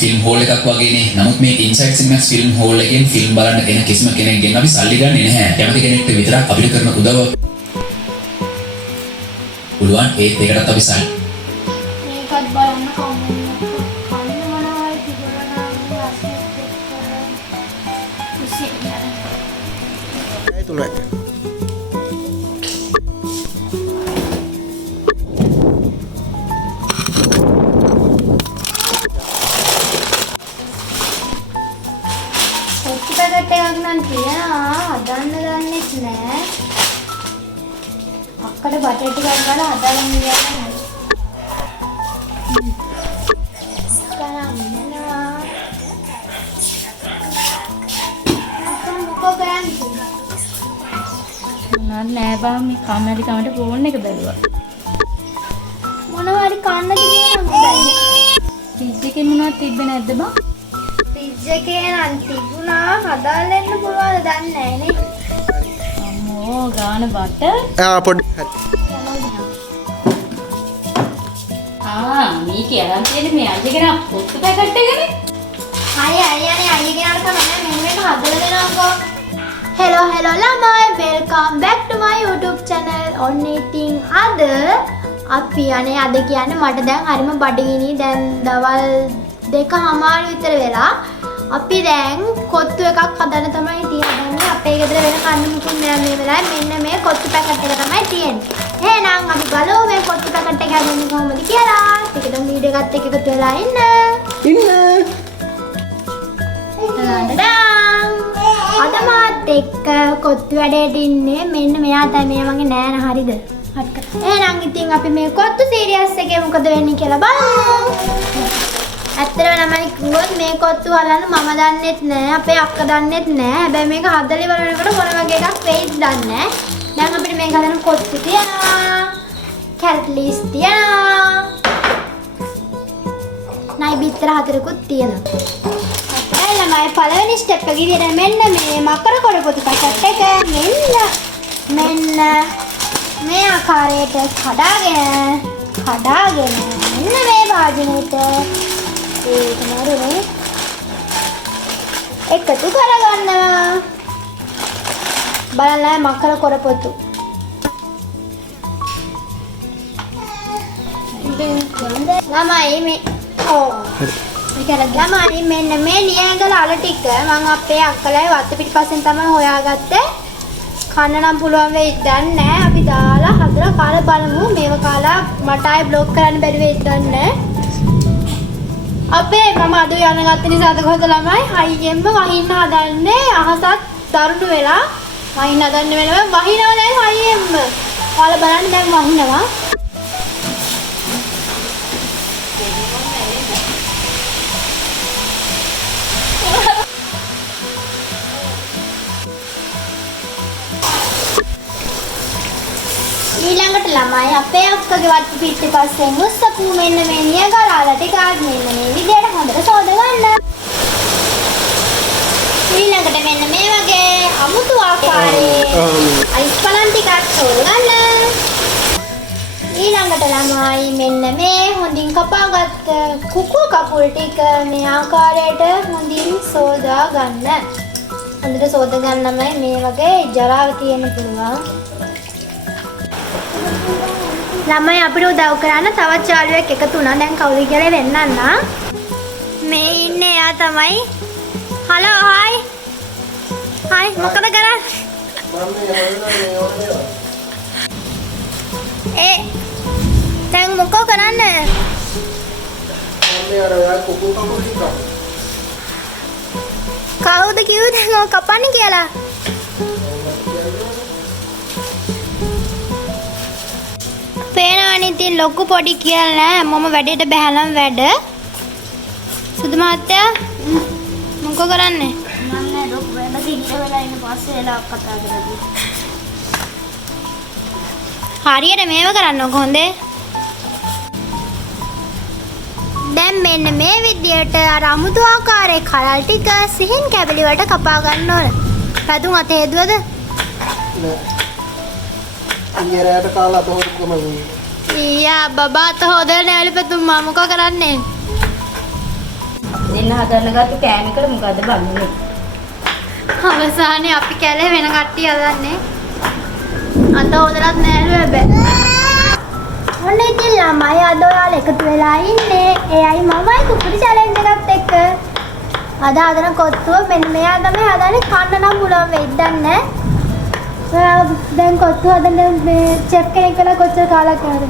Film hall එකක් වගේනේ. නමුත් මේ ඉන්සයිඩ් සිනිමැක්ස් ෆිල්ම් හෝල් එකෙන් ෆිල්ම් බලන්න එන කිසිම කෙනෙක්ගෙන් අපි සල්ලි ගන්නේ නැහැ. කැමති කෙනෙක්ට විතරක් අපිට කරන උදව්ව පුළුවන් ඒකටත් අපි සල්ලි මේකත් බලන්න කමෙන්ට් කන්න මොනවයි තිබුණා නම් අස්මෙත් එක්ක තුනයි. පැකට් එකක් නම් තියනවා හදන්න දන්නෙත් නෑ අක්කට බටර් ටිකක් ගාලා හදාගන්න යන්නේ නැහැ කරන්නේ මොකෝ කරන්නේ නෑ බා මේ කන්නඩි කමට ෆෝන් එක බැලුවා මොනවාරි කන්නද කියන්නේ ෆ්‍රිජ් එකේ මොනවද තිබ්බේ නැද්ද බා ෆ්‍රිජ් එකේ නම් තිබුණා හදාලා එන්න පුළුවන්ද දන්නේ නැහැ නේ අම්මෝ ගාන බටර් පොඩි මේකේ අරන් තියෙන්නේ මේ අයියගෙන පොත්තු පැකට් එකනේ අයියානේ අයියගෙනාට තමයි මෙන්න මේක හදලා දෙනවකෝ hello ළමයි welcome back to my YouTube channel on eating අද අපි අනේ අද කියන්නේ මට දැන් හරිම බඩගිනි දැන් දවල් 2:00 විතර වෙලා අපි දැන් කොත්තු එකක් හදන්න තමයි තියන්නේ අපේ ගෙදර වෙන කන්න මුකුත් නෑ මේ වෙලාවේ මෙන්න මේ කොත්තු පැකට් එක තමයි තියෙන්නේ එහෙනම් අපි බලමු මේ කොත්තු පැකට් එක හදන්නේ කොහොමද කියලා ටිකටම වීඩියෝ එකත් එක්ක එකතු වෙලා ඉන්න අද මාත් එක්ක කොත්තු වැඩේට ඉන්නේ මෙන්න මෙයා තමයි මේ වගේ නෑන හරිද එහෙනම් ඉතින් අපි මේ කොත්තු සීරියස් එකේ මොකද වෙන්නේ කියලා බලමු ඇත්තටම ළමයි කිව්වොත් මේ කොත්තු හදන්න මම දන්නෙත් නෑ අපේ අක්කා දන්නෙත් නෑ හැබැයි මේක හදලා ඉවර වෙනකොට මොන වගේ එකක් වෙයිද දන්නේ නෑ දැන් අපිට මේක හදන්න කොත්තු තියනවා කැරට් ලීස් තියනවා නයි බිත්තර හතරකුත් තියෙනවා අපේ ළමයි පළවෙනි ස්ටෙප් එක විදියට මෙන්න මේ මකර කොට පොතු පැකට් එක මෙන්න මේ ආකාරයට කඩාගෙන මෙන්න මේ වාදනයට ඒක නේද එකතු කරගන්නවා බලන්න මකර කරපොතු ළමයි මේ ළමයි මෙන්න මේ නියඟල අල ටික මම අපේ අක්කලයි වත්ත පිටිපස්සෙන් තමයි හොයාගත්තේ කන්න නම් පුළුවන් වෙයිද දන්නේ නැහැ අපි දාලා හදලා කාලා බලමු මේව කාලා මට ආයි බ්ලොක් කරන්න බැරි වෙයිද දන්නේ නැහැ අපේ මම අද යන ගත්ත නිසා අද කොහොමද ළමයි හයියෙන්ම වහින්න හදන්නේ අහසත් දරුණු වෙලා වහින්න හදන්න වෙනවා වහිනවා දැන් හයියෙන්ම ඔයාලා බලන්න දැන් වහිනවා ඊළඟට ළමයි අපේ අක්කගේ වත්ත පිටිපස්සෙන් උස්සපු මෙන්න මේ නියගාලා ටිකක් මෙන්න මේ විදියට හොඳට සෝද ගන්න. ඊළඟට මෙන්න මේ වගේ අමුතු ආකාරයේ අයිස් බලන් ටිකක් සෝද ගන්න. ඊළඟට ළමයි මෙන්න මේ හොඳින් කපාගත්ත කුකුල් කපුල් ටික මේ ආකාරයට හොඳින් සෝදා ගන්න. හොඳට සෝද ගන්නමයි මේ වගේ ජරාව තියෙන්න පුළුවන්. ළමයි අපිට උදව් කරන්න තවත් යාළුවෙක් එකතු වුණා. දැන් කවුද කියලා වෙන්නන්න. මේ ඉන්නේ එයා තමයි. Hello hi. හායි මොකද කරන්නේ? දැන් මොකෝ කරන්නේ? මම අර කුකුල් කපුල් ටික. කවුද කිව්වද ඔය කපන්නේ කියලා? පේනවනේ ඉතින් ලොකු පොඩි කියලා නෑ මම වැඩේට බහැලම් වැඩ සුදු මාත්‍යා මොකෝ කරන්නේ මම නෑ ලොකු වැඩ දිගට වෙලා ඉන්න පස්සේ එලා කතා කරලා හරියට මේව කරන්න ඕක හොඳේ දැන් මෙන්න මේ විදියට අර අමුතු ආකාරයේ කලල් ටික සිහින් කැබලි වලට කපා ගන්න ඕන රතුන් අතේ හදුවද නෑ ඊයරයට කාලා බොහොම කොමයි. ඊයා බබාට හොදලා නැවලි පැතුම් මම මොකෝ කරන්නේ? දෙන්න හදන්නගත්තු කෑමිකල මොකද්ද බලන්නේ? අවසානයේ අපි කැලේ වෙන කට්ටිය හදන්නේ. අත හොදලත් නෑලු හැබැයි. ඔන්න ඉතින් ළමයි අද ඔයාලා එකතු වෙලා ඉන්නේ. එයයි මමයි කුපුඩි චැලෙන්ජ් එකත් එක්ක. අද හදන කොත්තුව මෙන්න මෙයා තමයි හදන්නේ. කන්න නම් පුළුවන් වෙයිද දන්නේ නෑ. දැන් කොත්තු හදන්න මේ චෙෆ් කෙනෙක් වෙලා කොච්චර කාලයක් යනවද?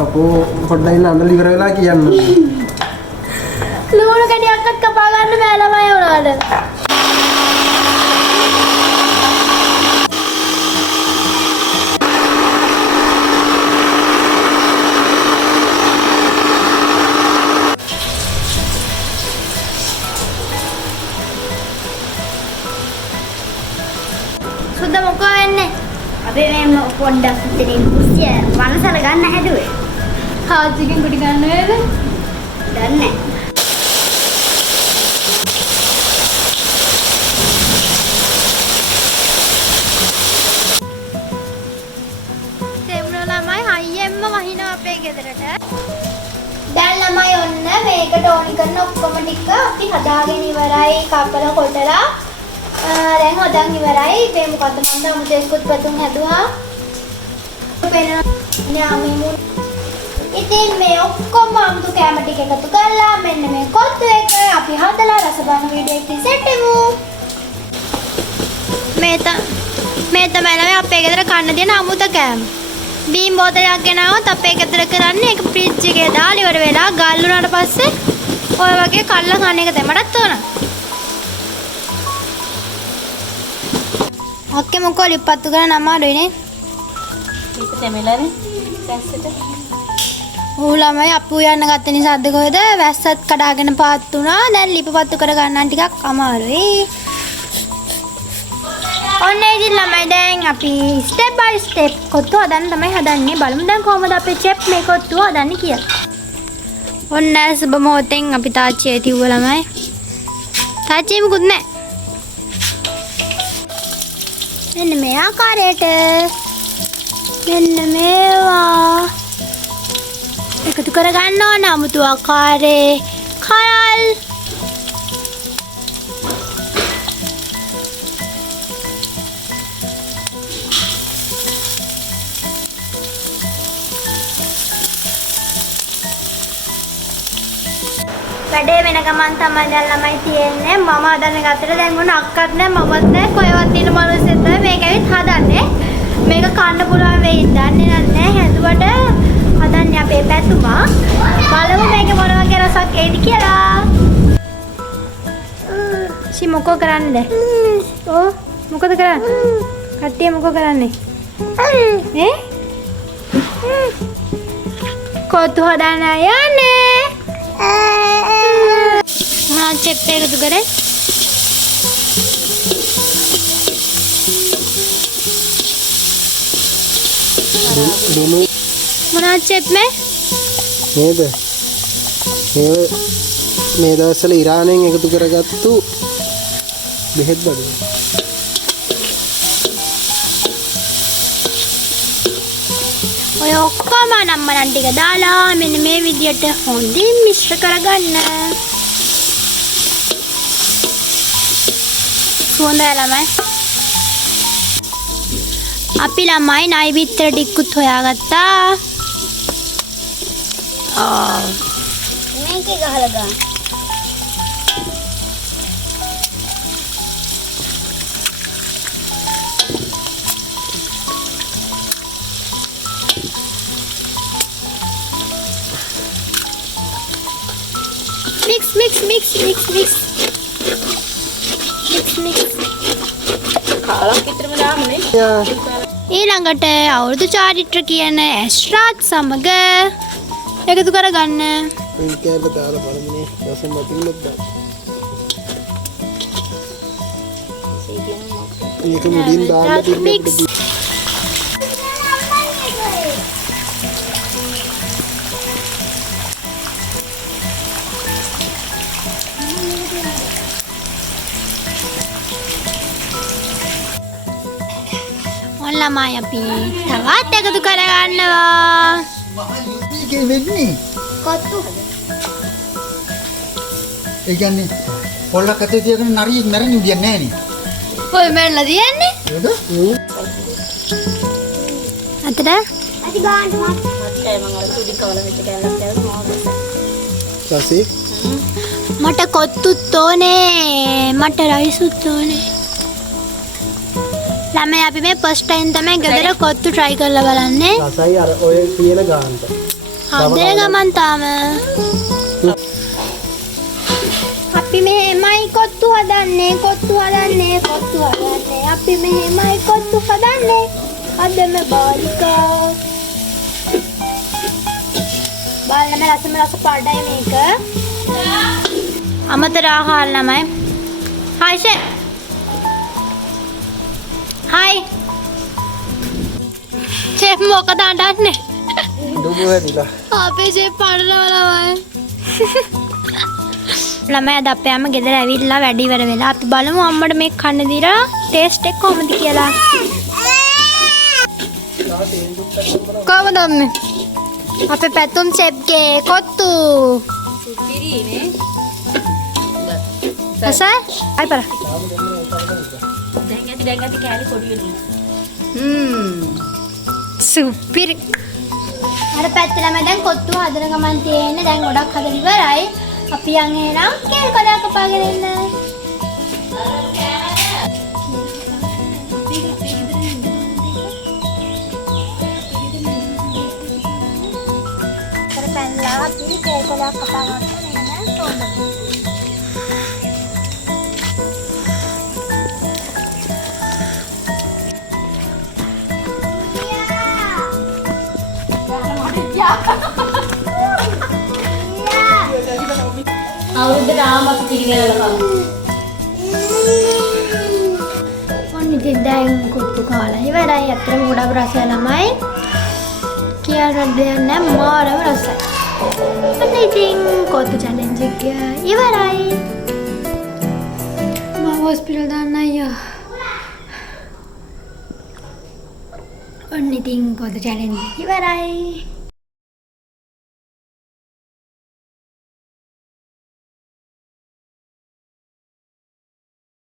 අපෝ පොඩ්ඩක් ඉන්න අඳලා ඉවර වෙලා කියන්න. ලුණු කැඩියක්වත් කපා ගන්න බෑ ළමයි උනාට. සුද්ද මොකෝ වෙන්නේ? අපි මේ පොඩ්ඩක් ඉතින් කුස්සිය වනසල ගන්න හැදුවේ. හාජිකින් කුටි ගන්න වේද? දන්නේ තෙමුණ ළමයි හයියෙන්ම වහිනවා අපේ ගෙදරට. දැන් ළමයි ඔන්න මේකට ඕනි කරන ඔක්කොම ටික අපි හදාගෙන ඉවරයි. කපලා කොටලා දැන් හදන් ඉවරයි. මේ මොකද්ද මන්ද මුදෙස්කුත් පතුන් හැදුවා. පේනවා ඥාමි. ඉතින් මේ ඔක්කොම අමුතු කැම ටික එකතු කරලා මෙන්න මේ කොත්තු එක අපි හදලා රස බලන වීඩියෝ එකකින් සෙට් වෙමු. මේ තමයි ළමයි අපේ ගෙදර කන්න දෙන අමුතු කෑම. බීම් බෝතලයක් ගෙනාවොත් අපේ ගෙදර කරන්නේ ඒක ෆ්‍රිජ් එකේ දාලා ඉවර වෙලා ගල් වුණාට පස්සේ ඔය වගේ කල්ලා කන එක දෙමඩත් ඕන. අක්කේ මොකෝ ලිප්පත්තු කරන අමාරුයි නේ. මේක තෙමෙලානේ දැස්සට. ඌ ළමයි අපු යන්න ගත්ත නිසාද කොහෙද වැස්සත් කඩාගෙන පාත් වුණා. දැන් ලිපපත්තු කර ගන්න ටිකක් අමාරුයි. ඔන්න ඉතින් ළමයි දැන් අපි ස්ටෙප් බයි ස්ටෙප් කොත්තු හදන්න තමයි හදන්නේ. බලමු දැන් කොහොමද අපේ චෙප් මේ කොත්තු හදන්නේ කියලා. ඔන්න සුබ මොහොතෙන් අපි තාච්චියේ තියුව ළමයි. තාච්චිය මුකුත් නැහැ. මෙන්න මේ ආකාරයට මෙන්න මේවා එකතු කර ගන්න ඕන අමුතු ආකාරයේ කරල්. වැඩේ වෙන ගමන් තමයි දැන් ළමයි තියෙන්නේ. මම හදන්න ගත්තට දැන් මොන අක්කත් නැහැ මමත් නැහැ කොහෙවත් ඉන්න මිනිස්සුත් නැහැ. මේක ඇවිත් හදන්නේ. මේක කන්න පුළුවන් වෙයිද දන්නේ නැහැ. හැදුවට හදන්නේ අපේ පැතුමා. බලමු මේක මොන වගේ රසක් එයිද කියලා. මොකෝ කරන්නේ? ඔව් මොකද කරන්නේ? කට්ටිය මොකෝ කරන්නේ? කොත්තු හදන්න යන්නේ. මොනවා චෙප් එකතු කරේ? දුනු මොනවා චෙප් මේ? නේද? මේ දවස්වල ඉරානයෙන් එකතු කරගත්තු බෙහෙත් බඩු. ඔය ඔක්කොම නම්බරන් ටික දාලා මෙන්න මේ විදියට හොඳින් මිශ්‍ර කරගන්න. සුවඳයි ළමයි. අපි ළමයි නයි බිත්තර ටිකකුත් හොයාගත්තා. මේකේ ගහලා ගන්න. mix. කාලක් විතරම දාමුනේ. ඊළඟට අවුරුදු චාරිත්‍ර කියන ඇස්ට්‍රාක් සමග එකතු කරගන්න. මේ කෑල්ල දාලා බලමුනේ. රසම මතිනුත් දාන්න. මේක මුලින් දාන්න තිබ්බ ළමයි අපි තවත් එකතු කරගන්නවා. මේකේ වෙන්නේ කොත්තු ඒ කියන්නේ පොල්ලක් අතේ තියගෙන නරියෙක් මැරෙන්න විදියක් නැහැ නේ. ඔය මැරලා තියන්නේ. නේද? අතට අති ගාන්න මම මට මම අර සුදි කවල වෙච්ච කැලලක් දැවුවා මොකද. ඊපස්සේ මට කොත්තුත් ඕනේ. මට රයිසුත් ඕනේ. ළමයි අපි මේ ෆස්ට් ටයිම් තමයි ගෙදර කොත්තු try කරලා බලන්නේ. රසයි අර ඔය කියන ගානට. හදේ ගමන් තාම. අපි මෙහෙමයි කොත්තු හදන්නේ. අපි මෙහෙමයි කොත්තු හදන්නේ. අදම බාලිකා. බලන්න රස පාඩයි මේක. අමතර ආහාර ළමයි. හයි ෂේ. හයි. චෙෆ් මොකද අඬන්නේ? දුබ වෙදිලා. අපේ චෙෆ් පඩලවලවයි. ළමයි අද අපේ අම්ම ගෙදර ඇවිල්ලා වැඩි ඉවර වෙලා අපි බලමු අම්මට මේක කන්න දීලා ටේස්ට් එක කොහොමද කියලා. කොහොමද අම්මේ? අපේ පැතුම් චෙෆ්ගේ කොත්තු. සුපිරිනේ. අසයි? අයිපර. දැන් ඇති කෑලි පොඩි වෙනවා. සුපිරි. අර පැත්තේ ළමයි දැන් කොත්තු හදන ගමන් තියෙන්නේ. දැන් ගොඩක් හදලා ඉවරයි. අපි යන් එහෙනම් කේල් කඩා කපාගෙන එන්න. අර පැනලා අපි කේල් කඩා කපා ගන්න එන්න තෝරන්න. අවුරුද්ද රාම අපි පිළිවෙලලා බලමු. ඔන්න ඉතින් දැන් කොත්තු කාලා ඉවරයි. අතරම ගොඩක් රසයි ළමයි. කියන්න දෙයක් නැහැ මාරම රසයි. ඔන්න ඉතින් කොත්තු චැලෙන්ජ් එක ඉවරයි. මම හොස්පිටල් දාන්න අයියා. ඔන්න ඉතින් කොත්තු චැලෙන්ජ් ඉවරයි.